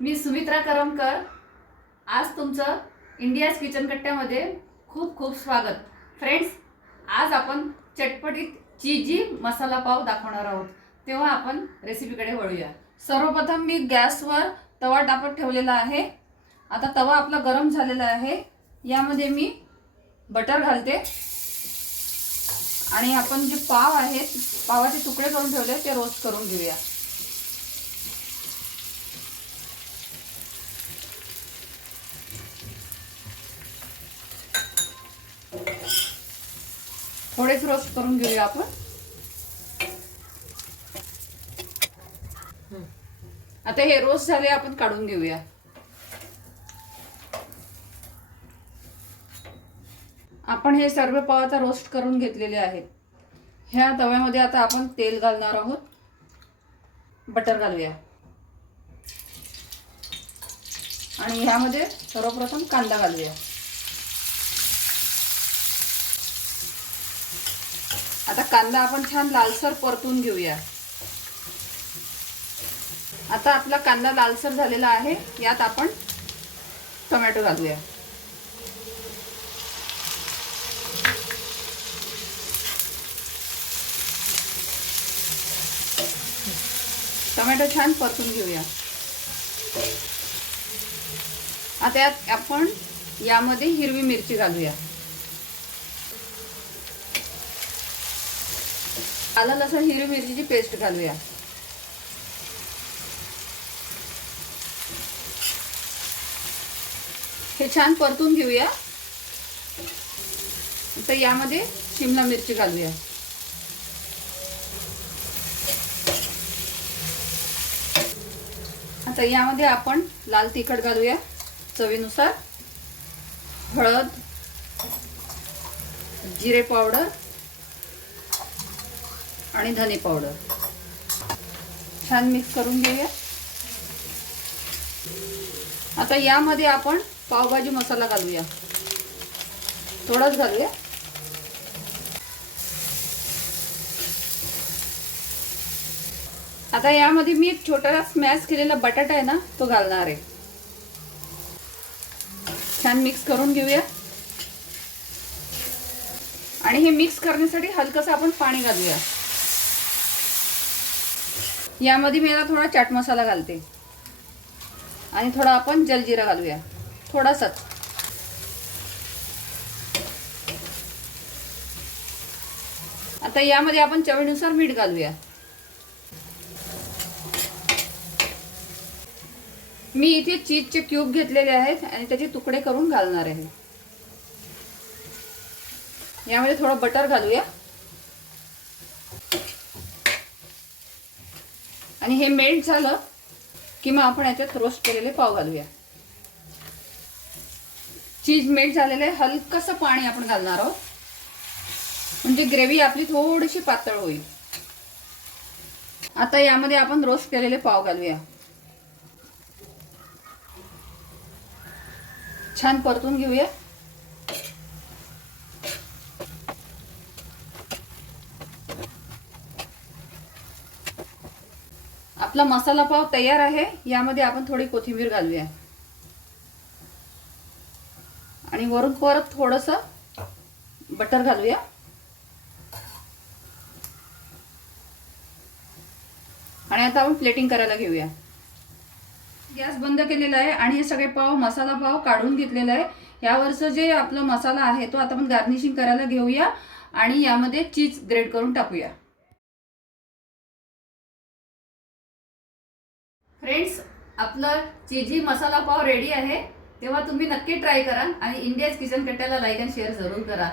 मी सुमित्रा करमकर. आज तुमचं India's kitchen कट्ट्यामध्ये खूप खूप स्वागत. फ्रेंड्स आज आपण चटपटीत चीजी मसाला पाव दाखवणार आहोत. तेव्हा आपण रेसिपीकडे वळूया. सर्वप्रथम मी गॅसवर तवा टाकत ठेवलेला आहे. आता तवा आपला गरम झालेला आहे. यामध्ये मी बटर घालते. आणि आपण जे पाव आहेत पावाचे तुकडे करून ठेवले ते रोस्ट करून घेऊया. थोडेच रोस्ट करून घेऊया आपण आता हे रोस्ट झाले आपण काढून घेऊया आपण हे सर्व पाव आता रोस्ट करून घेतलेले आहेत. ह्या तव्यामध्ये आता आपण तेल घालणार आहोत. बटर घालूया. आणि ह्यामध्ये सर्वप्रथम कांदा घालूया. आता कांदा आपण छान लालसर परतून घेऊया. आता आपला कांदा लालसर झालेला आहे यात आपण टोमॅटो घालूया. टोमॅटो छान परतून घेऊया. आता यात आपण यामध्ये हिरवी मिरची घालूया. आलं लसण हिरवी मिरचीची पेस्ट घालूया. हे छान परतून घेऊया. तर यामध्ये शिमला मिरची घालूया. आता यामध्ये आपण लाल तिखट घालूया चवीनुसार. हळद जिरे पावडर आणि धने पावडर. छान मिक्स करून घेऊया. आता यामध्ये आपण पावभाजी मसाला घालूया. थोडाच घालूया. आता यामध्ये मी एक छोटा स्मॅश केलेला बटाटा आहे ना तो घालणार आहे. छान मिक्स करून घेऊया. आणि हे मिक्स करण्यासाठी हलकंसं आपण पाणी घालूया. यामध्ये मी याला थोडा चाट मसाला घालते. आणि थोडा आपण जलजिरा घालूया. थोडासाच. आता यामध्ये आपण चवीनुसार मीठ घालूया. मी इथे चीजचे क्यूब घेतलेले आहेत आणि त्याचे तुकडे करून घालणार आहे. यामध्ये थोडं बटर घालूया. आणि हे मेल्ट झालं की मग आपण याच्यात रोस्ट केलेले पाव घालूया. चीज मेल्ट झालेलं आहे हलकंसं पाणी आपण घालणार आहोत. म्हणजे ग्रेव्ही आपली थोडीशी पातळ होईल. आता यामध्ये आपण रोस्ट केलेले पाव घालूया. छान परतून घेऊया. आपला मसाला पाव तयार आहे. यामध्ये आपण थोडी कोथिंबीर घालूया. आणि वरून परत थोडस बटर घालूया. आणि आता आपण प्लेटिंग करायला घेऊया. गॅस बंद केलेला आहे आणि हे सगळे पाव मसाला पाव काढून घेतलेला आहे. यावरचं जे आपलं मसाला आहे तो आता आपण गार्निशिंग करायला घेऊया आणि यामध्ये चीज ग्रेड करून टाकूया. फ्रेंड्स आपलं चीजी मसाला पाव रेडी आहे तेव्हा तुम्ही नक्की ट्राय करा आणि इंडियाज किचन कट्ट्याला लाईक अँड शेअर जरूर करा.